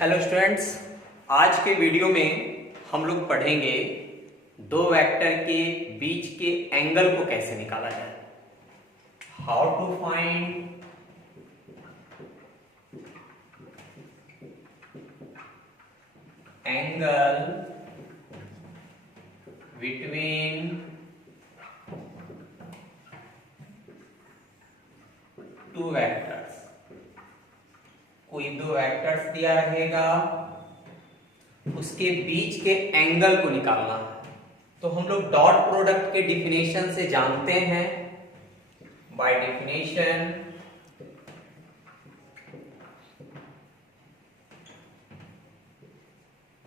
Hello students, आज के video में हम लोग पढ़ेंगे दो वेक्टर के बीच के एंगल को कैसे निकाला जाए। How to find angle between two vectors. कोई दो वेक्टर्स दिया रहेगा, उसके बीच के एंगल को निकालना है। तो हम लोग डॉट प्रोडक्ट के डिफिनेशन से जानते हैं। By definition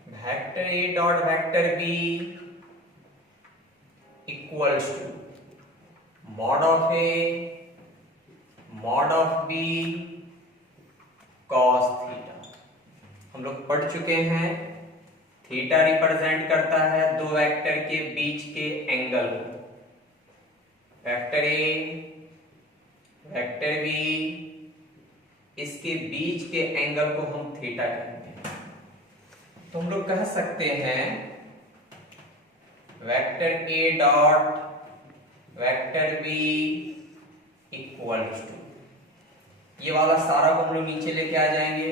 vector A dot vector B equals to mod of A mod of B cos theta. हम लोग पढ़ चुके हैं, थीटा रिप्रेजेंट करता है दो वेक्टर के बीच के एंगल को। वेक्टर ए वेक्टर बी, इसके बीच के एंगल को हम थीटा कहेंगे। तो हम लोग कह सकते हैं vector A dot vector B equals to, ये वाला सारा को हम लोग नीचे लेके आ जाएंगे,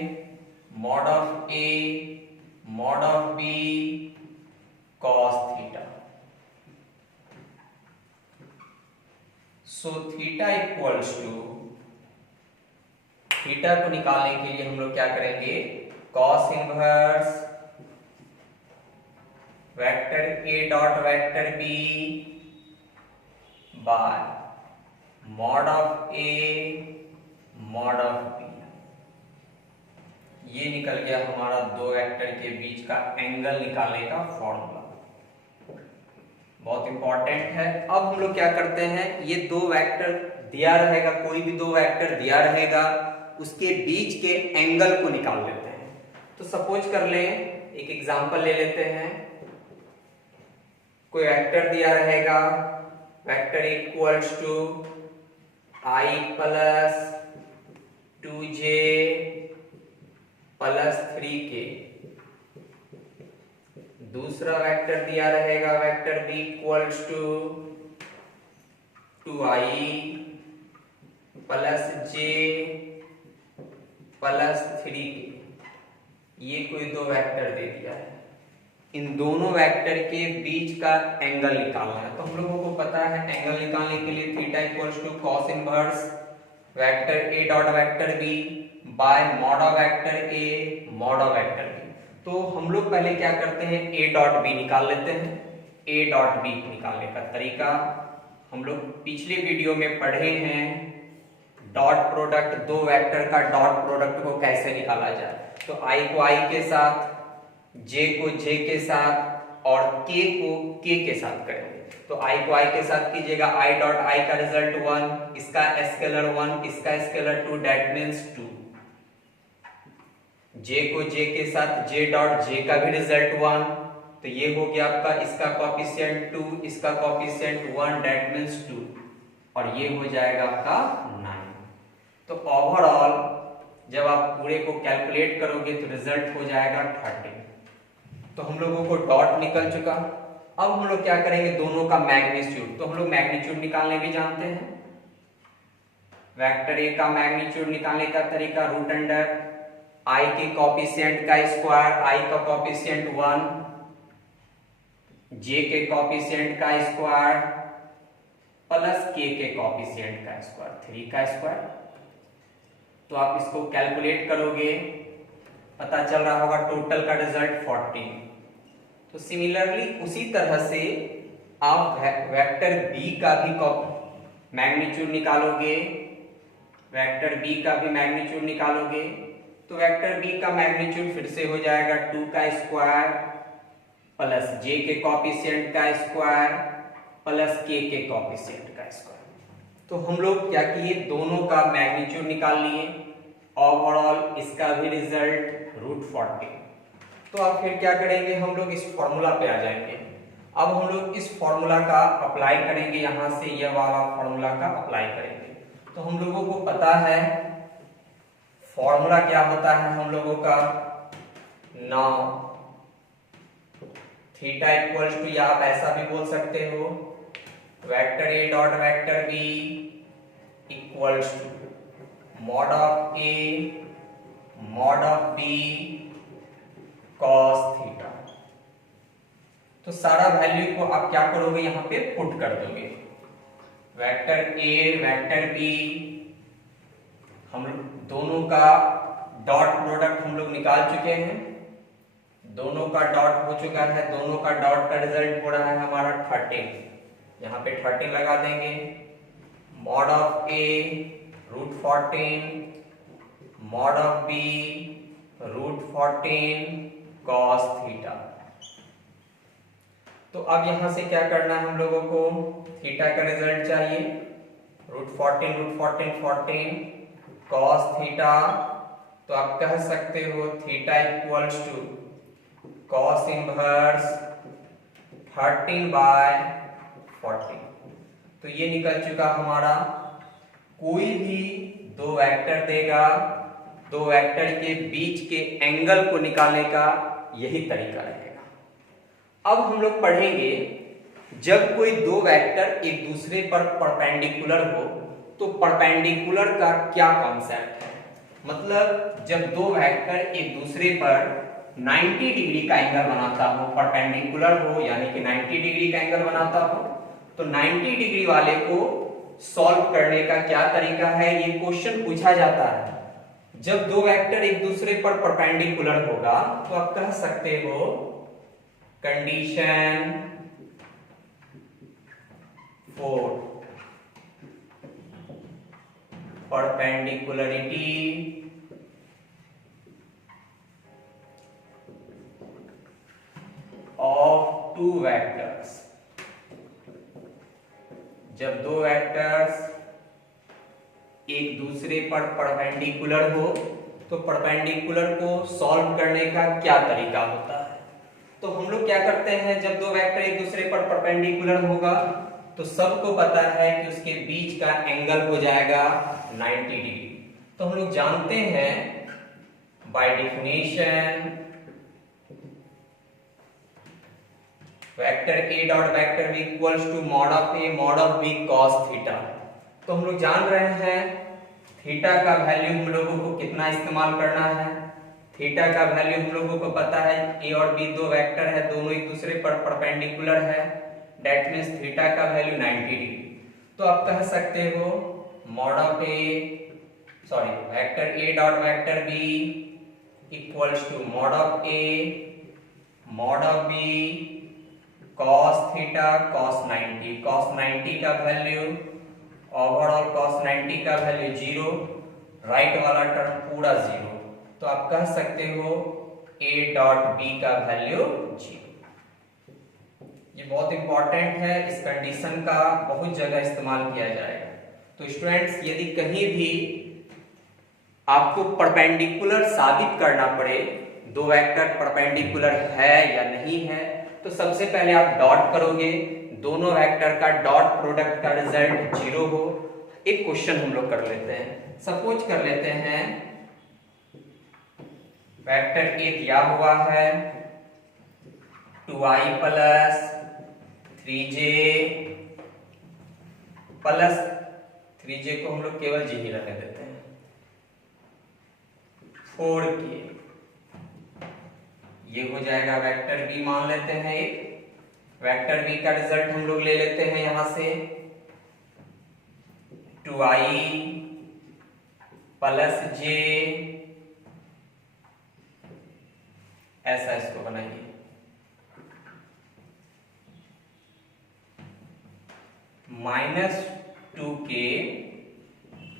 mod of A mod of B cos theta. So theta equals to, theta को निकालने के लिए हम लोग क्या करेंगे, cos inverse vector A dot vector B by mod of A mod of B. ये निकल गया हमारा दो वेक्टर के बीच का एंगल निकालने का फॉर्मूला। बहुत इंपॉर्टेंट है। अब हम लोग क्या करते हैं, ये दो वेक्टर दिया रहेगा, कोई भी दो वेक्टर दिया रहेगा, उसके बीच के एंगल को निकाल लेते हैं। तो सपोज कर लें, एक एग्जांपल ले लेते हैं। कोई वेक्टर दिया रहेगा, vector equals to I plus 2j plus 3k। दूसरा वेक्टर दिया रहेगा, vector b equals to 2i plus j plus 3k। ये कोई दो वेक्टर दे दिया है, इन दोनों वेक्टर के बीच का एंगल निकालना है। तो हम लोगों को पता है एंगल निकालने के लिए theta equals to cos inverse vector A dot vector B by mod of vector A mod of vector B. तो हम लोग पहले क्या करते हैं, ए डॉट बी निकाल लेते हैं। ए डॉट बी निकालने का तरीका हम लोग पिछले वीडियो में पढ़े हैं, डॉट प्रोडक्ट, दो वेक्टर का डॉट प्रोडक्ट को कैसे निकाला जाए। तो आई को आई के साथ, जे को जे के साथ और के को के के साथ करेंगे। तो आई को आई के साथ कीजिएगा, आई डॉट आई का रिजल्ट 1, इसका स्केलर 1, इसका स्केलर 2, दैट मींस 2। जे को जे के साथ जे डॉट जे का भी रिजल्ट 1, तो ये हो गया आपका, इसका कॉफिशिएंट 2, इसका कॉफिशिएंट 1, दैट मींस 2, और ये हो जाएगा आपका 9। तो ओवरऑल जब आप पूरे को कैलकुलेट करोगे तो रिजल्ट हो जाएगा 13। तो हम लोगों को डॉट निकल चुका। अब हम लोग क्या करेंगे, दोनों का मैग्नीट्यूड। तो हम लोग मैग्नीट्यूड निकालने भी जानते हैं। वेक्टर ए का मैग्नीट्यूड निकालने का तरीका, रूट अंडर आई के कॉफिशिएंट का स्क्वायर, आई का कॉफिशिएंट 1, जे के कॉफिशिएंट का स्क्वायर प्लस के कॉफिशिएंट का स्क्वायर, 3 का स्क्वायर। तो आप इसको कैलकुलेट करोगे, पता चल रहा होगा टोटल का रिजल्ट 14। तो सिमिलरली उसी तरह से आप वेक्टर बी का भी मैग्नीट्यूड निकालोगे, वेक्टर बी का भी मैग्नीट्यूड निकालोगे। तो वेक्टर बी का मैग्नीट्यूड फिर से हो जाएगा 2 का स्क्वायर प्लस जे के कॉफिशिएंट का स्क्वायर प्लस के कॉफिशिएंट का स्क्वायर। तो हम लोग क्या किए, दोनों का मैग्नीट्यूड निकाल लिए। ओवरऑल इसका भी रिजल्ट √14। तो अब फिर क्या करेंगे, हम लोग इस फॉर्मूला पे आ जाएंगे। अब हम लोग इस फॉर्मूला का अप्लाई करेंगे, यहां से यह वाला फॉर्मूला का अप्लाई करेंगे। तो हम लोगों को पता है फॉर्मूला क्या होता है हम लोगों का, नाउ थीटा इक्वल्स टू, या आप ऐसा भी बोल सकते हो, vector A dot vector B equals to mod of A mod of B cos theta. तो सारा वैल्यू को आप क्या करोगे, यहां पे पुट कर दोगे। वेक्टर ए वेक्टर बी, हम दोनों का डॉट प्रोडक्ट हम लोग निकाल चुके हैं, दोनों का डॉट हो चुका है, दोनों का डॉट का रिजल्ट हो रहा है हमारा 13। यहाँ पे 13 लगा देंगे। Mod of A √14 mod of B √14 cos theta. तो अब यहां से क्या करना है हम लोगों को, थीटा का रिजल्ट चाहिए, √14 कॉस थीटा। तो आप कह सकते हो theta equals to cos inverse 13/14। तो ये निकल चुका हमारा। कोई भी दो वेक्टर देगा, दो वेक्टर के बीच के एंगल को निकालने का यही तरीका रहेगा। अब हम लोग पढ़ेंगे, जब कोई दो वेक्टर एक दूसरे पर परपेंडिकुलर हो तो परपेंडिकुलर का क्या कॉन्सेप्ट है। मतलब जब दो वेक्टर एक दूसरे पर 90 डिग्री का एंगल बनाता हो, परपेंडिकुलर हो यानी कि 90 डिग्री का एंगल बनाता हो, तो 90 डिग्री वाले को सॉल्व करने का क्या तरीका है, ये क्वेश्चन पूछा जाता है। जब दो वेक्टर एक दूसरे पर परपेंडिकुलर होगा तो आप कह सकते हो condition 4 perpendicularity of two vectors. जब दो वेक्टर्स एक दूसरे पर परपेंडिकुलर हो तो परपेंडिकुलर को सॉल्व करने का क्या तरीका होता है। तो हम लोग क्या करते हैं, जब दो वेक्टर एक दूसरे पर परपेंडिकुलर होगा तो सबको पता है कि उसके बीच का एंगल हो जाएगा 90 डिग्री। तो हम लोग जानते हैं by definition vector A dot vector B equals to mod of A mod of B cos theta. तो हम लोग जान रहे हैं थीटा का वैल्यू हम लोगों को कितना इस्तेमाल करना है। थीटा का वैल्यू हम लोगों को पता है, ए और बी दो वेक्टर है, दोनों एक दूसरे पर परपेंडिकुलर है, दैट मींस थीटा का वैल्यू 90 डिग्री। तो आप कह सकते हो mod of vector A dot vector B equals to mod of A mod of B cos theta cos 90 का वैल्यू ओवरऑल cos 90 का वैल्यू 0, राइट वाला टर्म पूरा 0। तो आप कह सकते हो a डॉट b का वैल्यू 0। ये बहुत इंपॉर्टेंट है, इस कंडीशन का बहुत जगह इस्तेमाल किया जाएगा। तो स्टूडेंट्स, यदि कहीं भी आपको परपेंडिकुलर साबित करना पड़े, दो वेक्टर परपेंडिकुलर है या नहीं है, तो सबसे पहले आप डॉट करोगे, दोनों वेक्टर का डॉट प्रोडक्ट का रिजल्ट 0 हो। एक क्वेश्चन हम लोग कर लेते हैं, सपोज कर लेते हैं वेक्टर ए दिया हुआ है 2i plus 3j plus 3j को हम लोग केवल j ही रहने देते हैं 4k। ये हो जाएगा वेक्टर बी मान लेते हैं एक। वेक्टर बी का रिजल्ट हम लोग ले लेते हैं यहां से 2i प्लस j, ऐसा इसको बनाइए। -2k,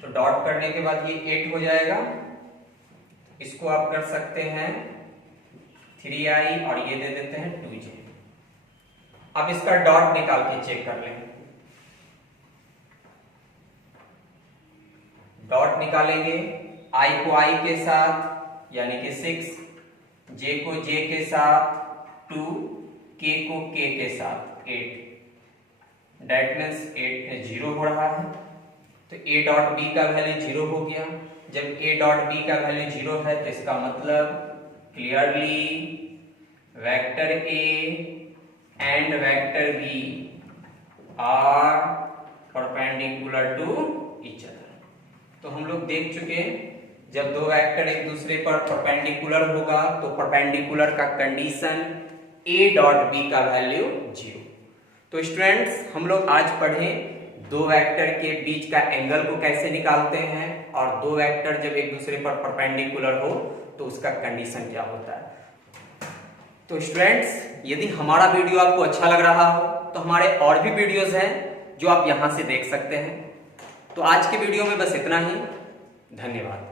तो डॉट करने के बाद ये 8 हो जाएगा। इसको आप कर सकते हैं 3i और ये दे देते हैं 2j। अब इसका डॉट निकाल के चेक कर लें। डॉट निकालेंगे i को i के साथ यानी कि 6, j को j के साथ 2, k को k के साथ 8, दैट मींस 8 0 हो रहा है। तो a डॉट b का वैल्यू 0 हो गया। जब a डॉट b का वैल्यू 0 है तो इसका मतलब clearly vector A and vector B are perpendicular to each other। तो हम लोग देख चुके हैं जब दो वेक्टर एक दूसरे पर परपेंडिकुलर होगा तो परपेंडिकुलर का कंडीशन A डॉट B का वैल्यू 0। तो स्टूडेंट्स हम लोग आज पढ़े दो वेक्टर के बीच का एंगल को कैसे निकालते हैं और दो वेक्टर जब एक दूसरे पर परपेंडिकुलर हो तो उसका कंडीशन क्या होता है। तो स्टूडेंट्स यदि हमारा वीडियो आपको अच्छा लग रहा हो तो हमारे और भी वीडियोस हैं जो आप यहां से देख सकते हैं। तो आज के वीडियो में बस इतना ही। धन्यवाद।